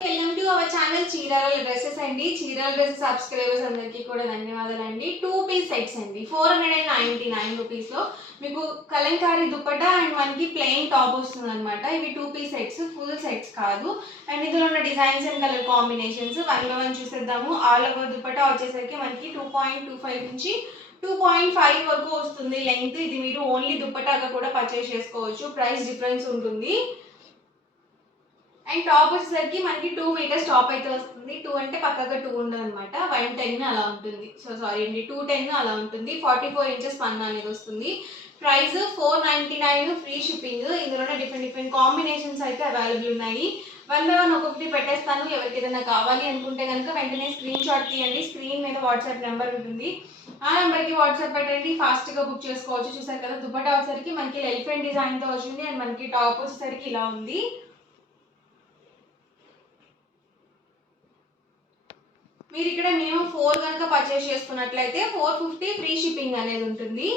Welcome to our channel Chirala dresses అండి. Chirala dresses subscribers అందరికీ కూడా ధన్యవాదాలండి. 2 పీస్ సెట్స్ అండి. 499 రూపీస్లో మీకు కలంకారీ దుపట్టా అండ్ మనకి ప్లెయిన్ టాప్ వస్తుంది అనమాట. ఇవి 2 పీస్ సెట్స్, ఫుల్ సెట్స్ కాదు. అండ్ ఇందులో ఉన్న designs and colour combinations one by one చూసేద్దాము. ఆల్ ఓవర్ దుపట్టా వచ్చేసరికి మనకి 2.25 నుంచి 2.5 వరకు వస్తుంది లెంగ్త్. ఇది మీరు ఓన్లీ దుపట్టాగా కూడా పర్చేస్ చేసుకోవచ్చు. ప్రైస్ డిఫరెన్స్ ఉంటుంది. అండ్ టాప్ వచ్చేసరికి మనకి 2 మీటర్స్ టాప్ అయితే వస్తుంది. 2 అంటే పక్కగా 2 ఉండదు అనమాట. 110 అలా ఉంటుంది. సారీ అండి, 210 అలా ఉంటుంది. 44 ఇంచెస్ పన్ను అనేది వస్తుంది. Price 499, free shipping. ఇందులోనే డిఫరెంట్ కాంబినేషన్స్ అయితే అవైలబుల్ ఉన్నాయి. వన్ బై వన్ ఒక్కొక్కటి పెట్టేస్తాను. ఎవరికి ఏదైనా కావాలి అనుకుంటే కనుక వెంటనే స్క్రీన్ షాట్ తీయండి. స్క్రీన్ మీద వాట్సాప్ నెంబర్ ఉంటుంది. ఆ నెంబర్కి వాట్సాప్ పెట్టండి, ఫాస్ట్గా బుక్ చేసుకోవచ్చు. చూసారు కదా, దుపట్టా వచ్చేసరికి మనకి ఎలిఫెంట్ డిజైన్తో వచ్చింది. అండ్ మనకి టాప్ వచ్చేసరికి ఇలా ఉంది. మీరు ఇక్కడ మినిమం 4 కనుక పర్చేస్ చేసుకున్నట్లయితే 450 ఫ్రీ షిప్పింగ్ అనేది ఉంటుంది.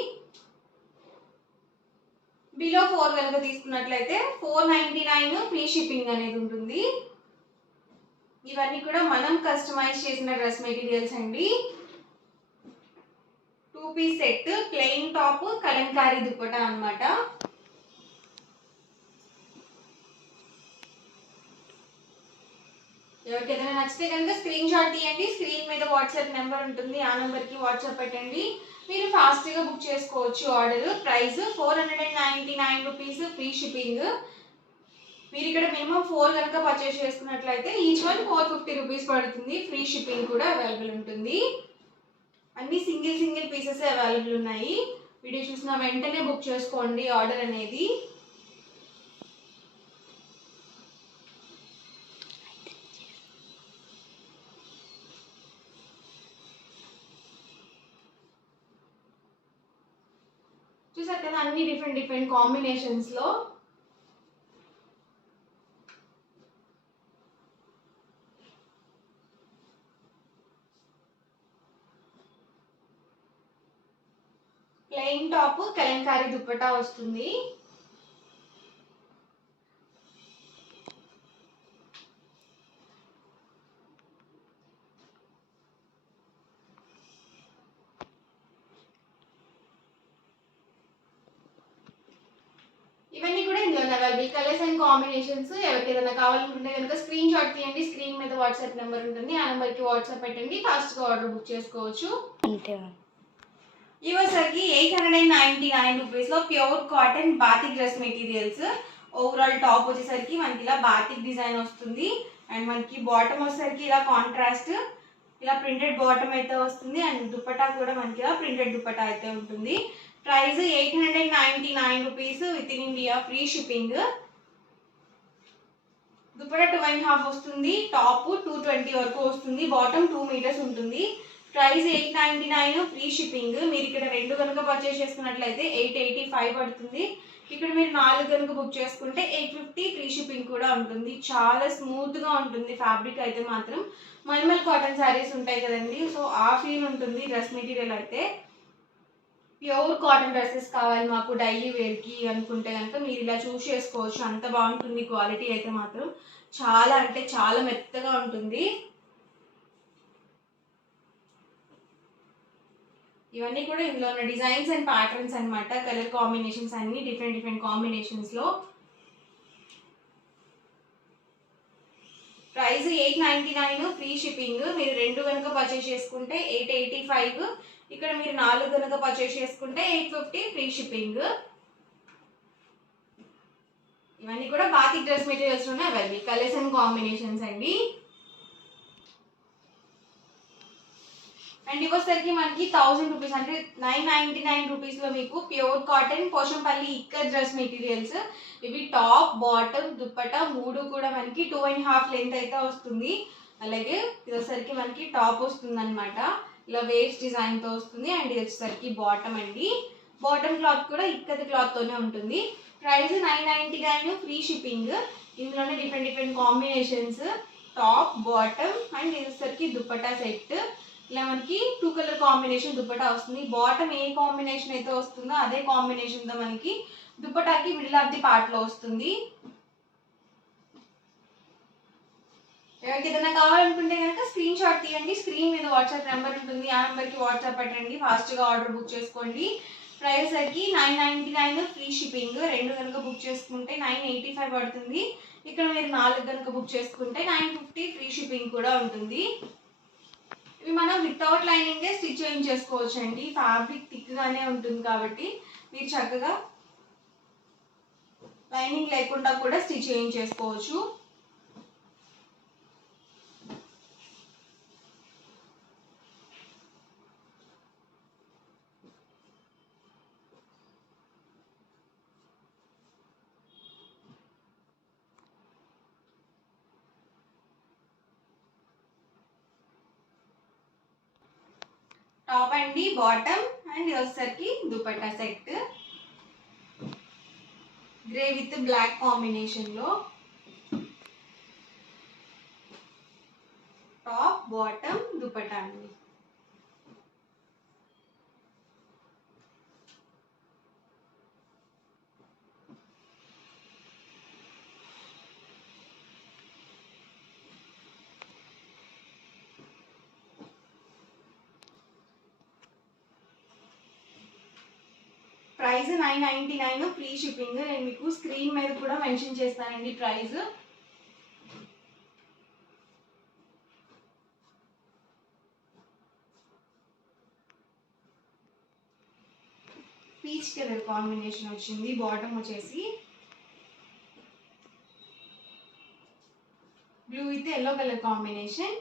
బిలో 4 కనుక తీసుకున్నట్లయితే 499 ఫ్రీ షిప్పింగ్ అనేది ఉంటుంది. ఇవన్నీ కూడా మనం కస్టమైజ్ చేసిన డ్రెస్ మెటీరియల్స్ అండి. 2 piece set, plain top, kalamkari dupatta అన్నమాట. ఎవరికి ఏదైనా నచ్చితే కనుక స్క్రీన్ షాట్ తీయండి. స్క్రీన్ మీద వాట్సాప్ నెంబర్ ఉంటుంది. ఆ నెంబర్కి వాట్సాప్ పెట్టండి. మీరు ఫాస్ట్గా బుక్ చేసుకోవచ్చు order. Price 499 rupees, free shipping. మీరు ఇక్కడ మినిమం 4 కనుక పర్చేస్ చేసుకున్నట్లయితే ఈచ్ వన్ 450 రూపీస్ పడుతుంది. ఫ్రీ షిప్పింగ్ కూడా అవైలబుల్ ఉంటుంది. అన్ని సింగిల్ పీసెస్ అవైలబుల్ ఉన్నాయి. వీడియో చూసిన వెంటనే బుక్ చేసుకోండి ఆర్డర్ అనేది. చూసారు కదా, అన్ని different కాంబినేషన్స్లో. Plain top, kalamkari dupatta వస్తుంది. ఇవన్నీ కూడా ఇందులో అవైలబుల్ కలర్స్ అండ్ కాంబినేషన్స్. ఎవరికి ఏదైనా కావాలనుకుంటే కనుక స్క్రీన్ షాట్ తీయండి. స్క్రీన్ మీద వాట్సాప్ నెంబర్ ఉంటుంది. ఆ నెంబర్కి వాట్సాప్ పెట్టండి. ఫాస్ట్గా ఆర్డర్ బుక్ చేసుకోవచ్చు. ఇవసరికి 899 రూపీస్లో pure cotton batik dress materials. Overall top వచ్చేసరికి మనకి ఇలా బాతిక్ డిజైన్ వస్తుంది. అండ్ మనకి బాటమ్ వచ్చేసరికి ఇలా కాంట్రాస్ట్, ఇలా ప్రింటెడ్ బాటమ్ అయితే వస్తుంది. అండ్ దుపట్టా కూడా మనకి ఇలా ప్రింటెడ్ దుపట్టా అయితే ఉంటుంది. Price 899 rupees with in India, free shipping. Dupatta 2.5 వస్తుంది. టాప్ 220 వరకు వస్తుంది. బాటమ్ 2 మీటర్స్ ఉంటుంది. Price 899, free shipping. మీరు ఇక్కడ 2 కనుక పర్చేస్ చేసుకున్నట్లయితే 885 పడుతుంది. ఇక్కడ మీరు 4 కనుక బుక్ చేసుకుంటే 850, ఫ్రీ షిప్పింగ్ కూడా ఉంటుంది. చాలా స్మూత్గా ఉంటుంది ఫ్యాబ్రిక్ అయితే మాత్రం. మల్మల్ కాటన్ శారీస్ ఉంటాయి కదండి, సో ఆ ఫీల్ ఉంటుంది డ్రెస్ మెటీరియల్ అయితే. ప్యూర్ కాటన్ డ్రెస్సెస్ కావాలి మాకు డైలీ వేర్కి అనుకుంటే కనుక మీరు ఇలా చూస్ చేసుకోవచ్చు. అంత బాగుంటుంది క్వాలిటీ అయితే మాత్రం. చాలా అంటే చాలా మెత్తగా ఉంటుంది. ఇవన్నీ కూడా ఇందులో ఉన్న డిజైన్స్ అండ్ ప్యాటర్న్స్ అనమాట. కలర్ కాంబినేషన్స్ అన్ని డిఫరెంట్ కాంబినేషన్స్లో. Price 899, free shipping. మీరు 2 కనుక పర్చేస్ చేసుకుంటే 885. ఇక్కడ మీరు 4 కనుక పర్చేస్ చేసుకుంటే 850, ఫ్రీ షిప్పింగ్. ఇవన్నీ కూడా బాతిక్ డ్రెస్ మెటీరియల్స్లోనే అవైలబుల్ కలర్స్ అండ్ కాంబినేషన్స్ అండి. అండ్ ఇవసరికి మనకి 1000 రూపీస్ అంటే 999 రూపీస్లో మీకు pure cotton Pochampally ikat dress materials. ఇవి టాప్, బాటమ్, దుపట్టా 3 కూడా మనకి 2.5 లెంత్ అయితే వస్తుంది. అలాగే ఇది వచ్చేసరికి మనకి టాప్ వస్తుంది అనమాట. ఇలా వేస్ట్ డిజైన్తో వస్తుంది. అండ్ ఇది వచ్చేసరికి బాటమ్ అండి. బాటమ్ క్లాత్ కూడా ఇక్కత్ క్లాత్తోనే ఉంటుంది. Price 999, free shipping. ఇందులోనే different combinations, top, bottom and ఇది వచ్చేసరికి దుపట్టా సెట్. ఇలా మనకి 2 కలర్ కాంబినేషన్ దుపట్టా వస్తుంది. బాటమ్ ఏ కాంబినేషన్ అయితే వస్తుందో అదే కాంబినేషన్తో మనకి దుపట్టాకి మిడిల్ ఆఫ్ ది పార్ట్లో వస్తుంది. ఎవరికి ఏదైనా కావాలనుకుంటే కనుక స్క్రీన్ షాట్ తీయండి, స్క్రీన్ మీద వాట్సాప్ నెంబర్ ఉంటుంది, ఆ నెంబర్కి వాట్సాప్ పెట్టండి, ఫాస్ట్గా ఆర్డర్ బుక్ చేసుకోండి. ప్రైస్ వచ్చి 999 ఫ్రీ షిప్పింగ్. 2 కనుక బుక్ చేసుకుంటే 985 పడుతుంది. ఇక్కడ మీరు 4 కనుక బుక్ చేసుకుంటే 950 ఫ్రీ షిప్పింగ్ కూడా ఉంటుంది. ఇవి మనం వితౌట్ లైనింగే స్టిచ్ చేయించేసుకోవచ్చు అండి. ఫ్యాబ్రిక్ థిక్గానే ఉంటుంది కాబట్టి మీరు చక్కగా లైనింగ్ లేకుండా కూడా స్టిచ్ చేయించేసుకోవచ్చు. టాప్ అండి, బాటమ్ అండ్ వచ్చేసరికి dupatta set grey with black కాంబినేషన్లో. టాప్ బాటమ్ దుపట్టా అండి. Price 999 free shipping. నేను మీకు స్క్రీన్ మీద కూడా మెన్షన్ చేస్తానండి ప్రైస్. పీచ్ కలర్ కాంబినేషన్ వచ్చింది. బాటమ్ వచ్చేసి blue with yellow colour combination.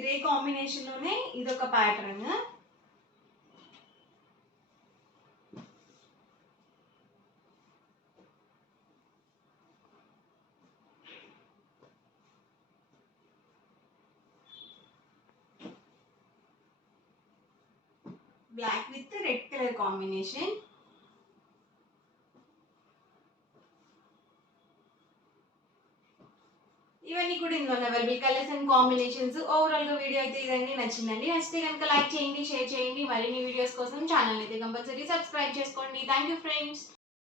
Grey కాంబినేషన్లోనే ఇదొక pattern. Black with red colour combination. ఇవన్నీ కూడా ఇందులో అవైలబుల్ కలర్స్ అండ్ కాంబినేషన్స్. ఓవరాల్గా వీడియో అయితే ఇదండి. నచ్చిందండి, నచ్చితే కనుక లైక్ చేయండి, షేర్ చేయండి. మరిన్ని వీడియోస్ కోసం ఛానల్ అయితే కంపల్సరీ సబ్స్క్రైబ్ చేసుకోండి. Thank you friends.